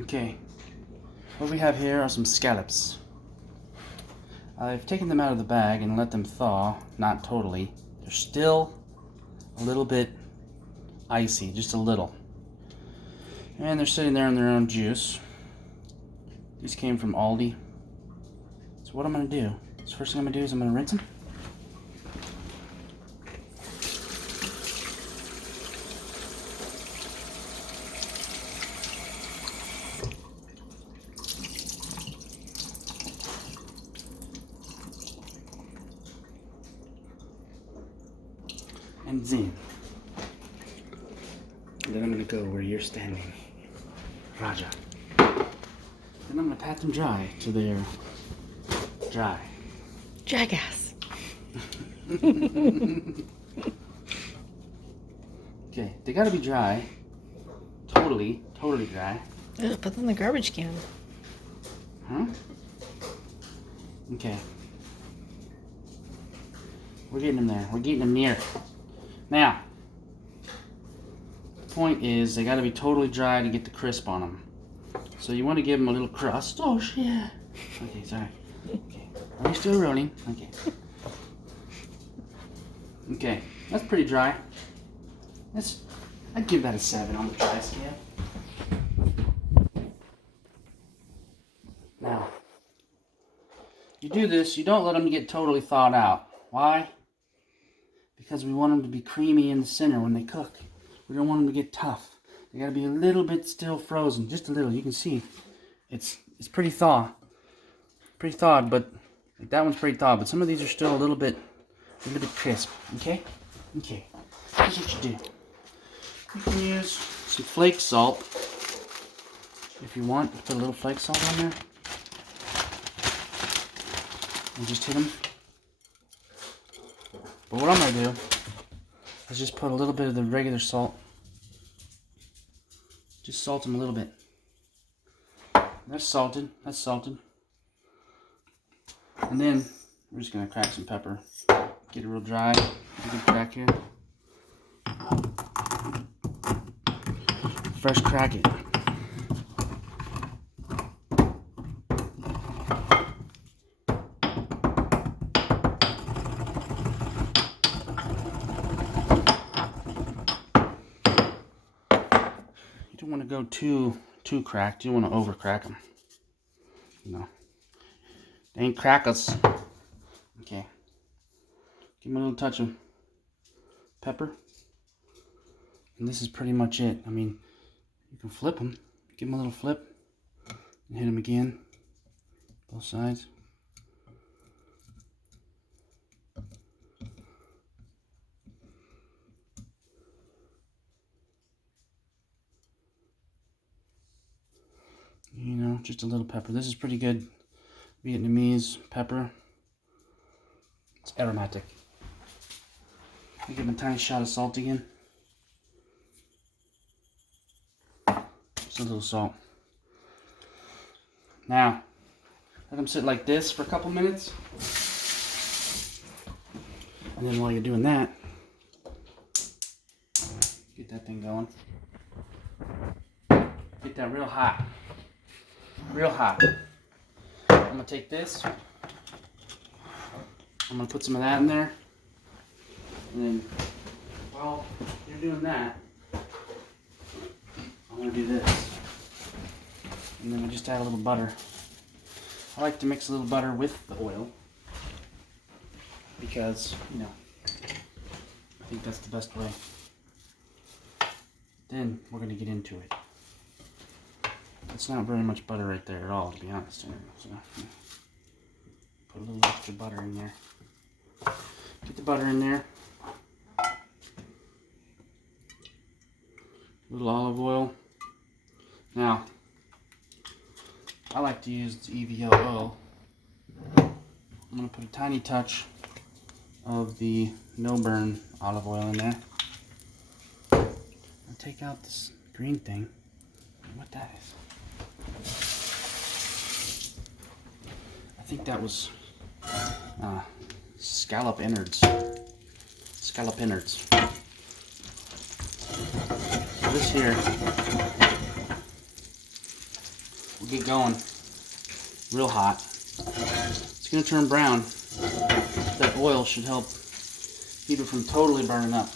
Okay, what we have here are some scallops. I've taken them out of the bag and let them thaw, not totally. They're still a little bit icy, just a little. And they're sitting there in their own juice. These came from Aldi. So what I'm going to do, the first thing I'm going to do is I'm going to rinse them. And then I'm going to go where you're standing, Raja. Then I'm going to pat them dry till they're dry. Jackass. Okay, they got to be dry. Totally dry. Ugh, put them in the garbage can. Huh? Okay. We're getting them there. We're getting them near. Now, the point is they got to be totally dry to get the crisp on them. So you want to give them a little crust. Oh shit. Okay, sorry. Okay. Are we still rolling? Okay. Okay, that's pretty dry. I'd give that a 7 on the dry scale. Now, you do this, you don't let them get totally thawed out. Why? Because we want them to be creamy in the center when they cook. We don't want them to get tough. They gotta be a little bit still frozen, just a little. You can see it's pretty thawed, but like that one's pretty thawed. But some of these are still a little bit crisp. Okay, okay. Here's what you do. You can use some flake salt if you want. Put a little flake salt on there and just hit them. But what I'm gonna do is just put a little bit of the regular salt. Just salt them a little bit. That's salted. That's salted. And then we're just gonna crack some pepper. Get it real dry. Get a good crack here. Fresh crack it. You don't want to go too cracked. You don't want to over crack them. You know, they ain't crackers. Okay. Give them a little touch of pepper. And this is pretty much it. I mean, you can flip them. Give them a little flip. And hit them again. Both sides. You know, just a little pepper. This is pretty good Vietnamese pepper. It's aromatic. I give them a tiny shot of salt again. Just a little salt. Now, let them sit like this for a couple minutes. And then while you're doing that, get that thing going. Get that real hot. Real hot. I'm gonna take this. I'm gonna put some of that in there. And then, while you're doing that, I'm gonna do this. And then we just add a little butter. I like to mix a little butter with the oil because, you know, I think that's the best way. Then we're gonna get into it. It's not very much butter right there at all, to be honest. So, put a little extra butter in there. Get the butter in there. A little olive oil. Now, I like to use the EVO oil. I'm going to put a tiny touch of the no burn olive oil in there. I'll take out this green thing. What that is? I think that was scallop innards. Scallop innards. So this here get going real hot. It's going to turn brown. That oil should help keep it from totally burning up.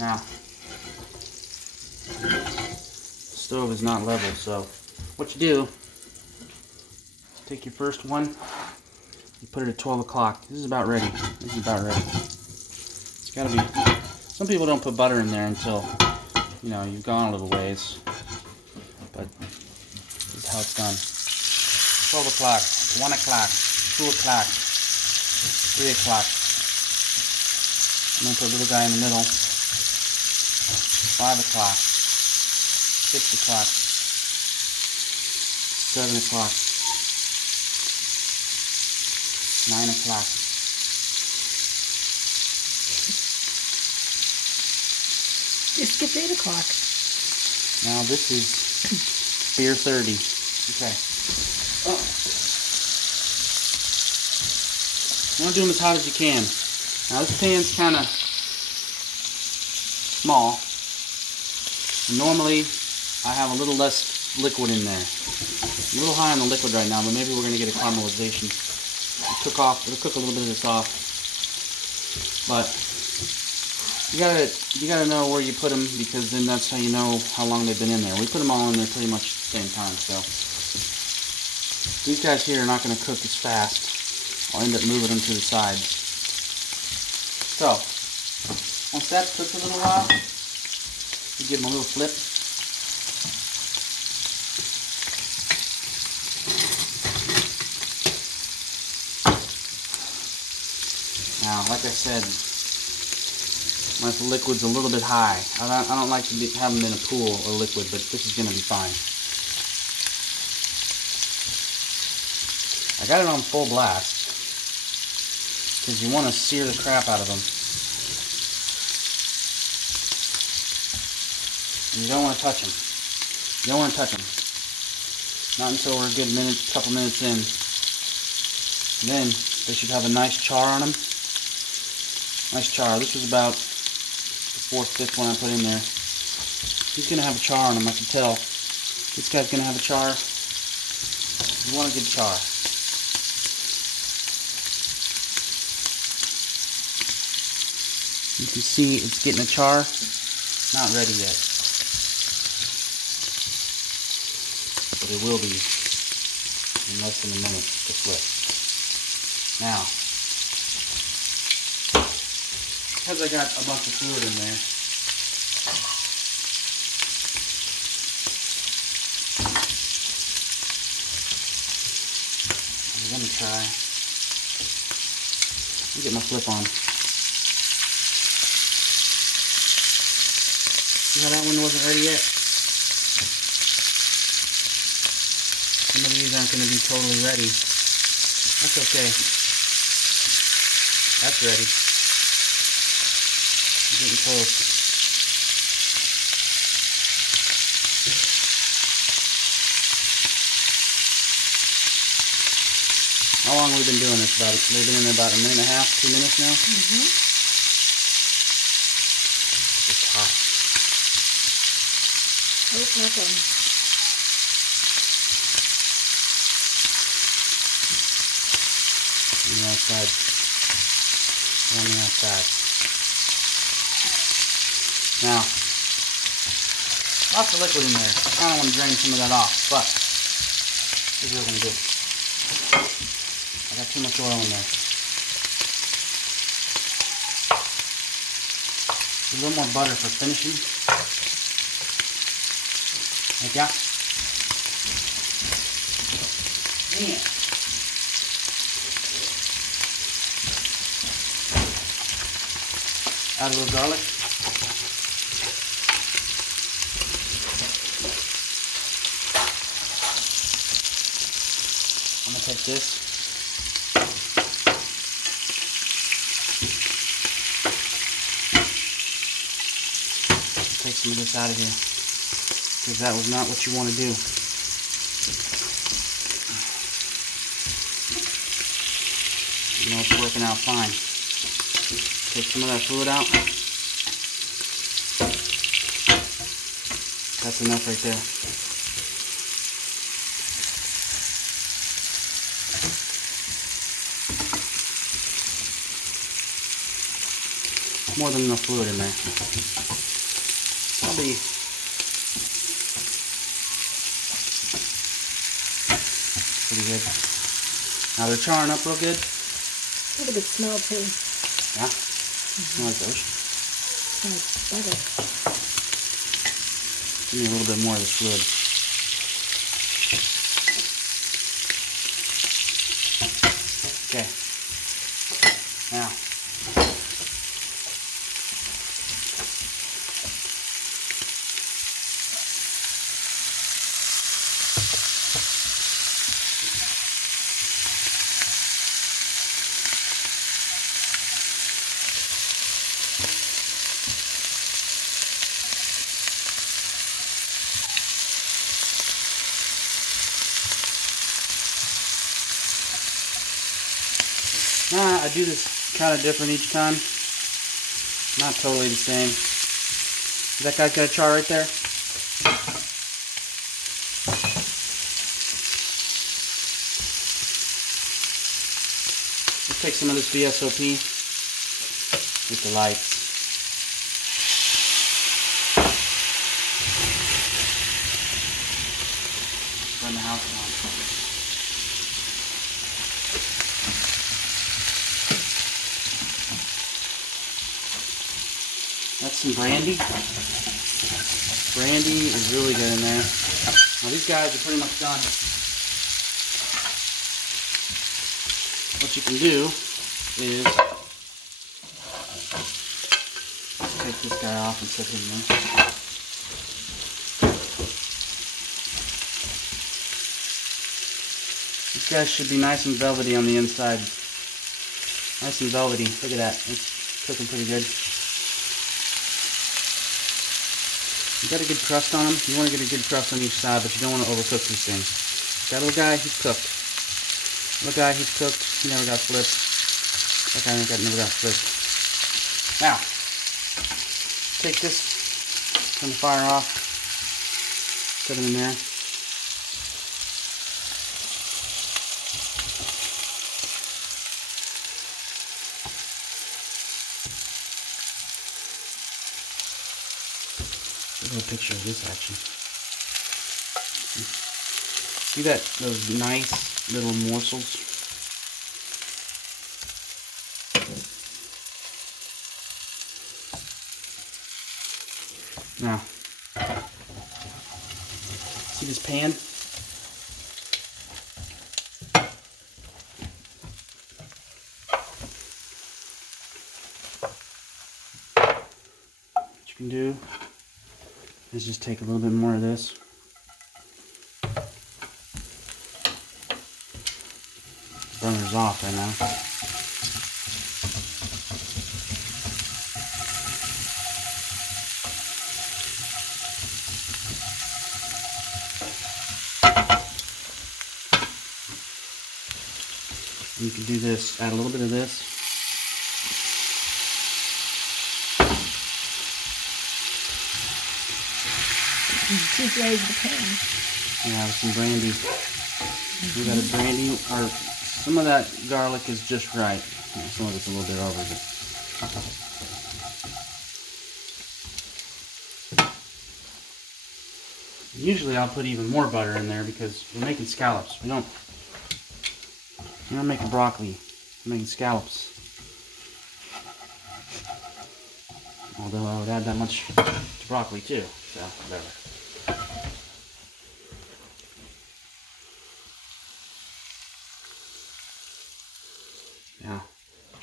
Now, the stove is not level, so what you do, take your first one, you put it at 12 o'clock. This is about ready. This is about ready. It's got to be, some people don't put butter in there until, you know, you've gone a little ways, but this is how it's done. 12 o'clock, 1 o'clock, 2 o'clock, 3 o'clock. I'm going to put a little guy in the middle. 5 o'clock, 6 o'clock, 7 o'clock, 9 o'clock. You skipped 8 o'clock. Now this is beer 30. Okay. Oh. You want to do them as hot as you can. Now this pan's kind of small. Normally I have a little less liquid in there. I'm a little high on the liquid right now, but maybe we're going to get a caramelization. It'll cook a little bit of this off. But you gotta know where you put them, because then that's how you know how long they've been in there. We put them all in there pretty much at the same time, so these guys here are not going to cook as fast. I'll end up moving them to the sides. So once that's cooked a little while, you give them a little flip. Now, like I said, my liquid's a little bit high. I don't like to have them in a pool or liquid, but this is going to be fine. I got it on full blast because you want to sear the crap out of them. And you don't want to touch them. You don't want to touch them. Not until we're a good couple minutes in. And then they should have a nice char on them. Nice char. This was about the 4th, 5th one I put in there. He's going to have a char on him, I can tell. This guy's going to have a char. You want a good char. You can see it's getting a char. Not ready yet. But it will be in less than a minute to flip. Now, because I got a bunch of fluid in there, I'm going to try and get my flip on. See how that one wasn't ready yet? Some of these aren't going to be totally ready. That's okay. That's ready. Getting close. How long have we been doing this? They've been in there about a minute and a half, 2 minutes now? Mm-hmm. It's hot. Oh, nothing. On the outside. On the outside. Now, lots of liquid in there. I kind of want to drain some of that off, but here's what we're going to do. I got too much oil in there. A little more butter for finishing. Like that. And add a little garlic. I'm going to take this. Take some of this out of here, because that was not what you want to do. You know, it's working out fine. Take some of that fluid out. That's enough right there. more than enough fluid in there. Probably pretty good. Now they're charring up real good. Look at the smell too. Yeah, smell like those. Smells better. Give me a little bit more of this fluid. Okay. Now, I do this kind of different each time. Not totally the same. That guy's got a char right there. Let's take some of this VSOP with the lights. Burn the house down. That's some brandy. Brandy is really good in there. Now these guys are pretty much done. What you can do is take this guy off and put him there. These guys should be nice and velvety on the inside. Nice and velvety. Look at that. It's cooking pretty good. You got a good crust on them. You want to get a good crust on each side, but you don't want to overcook these things. That little guy, he's cooked. Little guy, he's cooked. He never got flipped. That guy never got flipped. Now, take this, turn the fire off, put it in there. A little picture of this action. See that? Those nice little morsels. Now, see this pan? What you can do is just take a little bit more of this. Burner's off right now. And you can do this, add a little bit of this. Just raise the pan. Yeah, some brandy. We got a brandy, or some of that garlic is just right. Some of it's a little bit over. Usually I'll put even more butter in there because we're making scallops. We're not making broccoli. We're making scallops. Although I would add that much to broccoli too. So whatever. Now,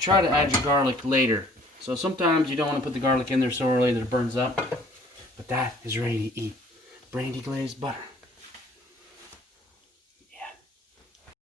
try to add your garlic later. So sometimes you don't want to put the garlic in there so early that it burns up. But that is ready to eat. Brandy glazed butter.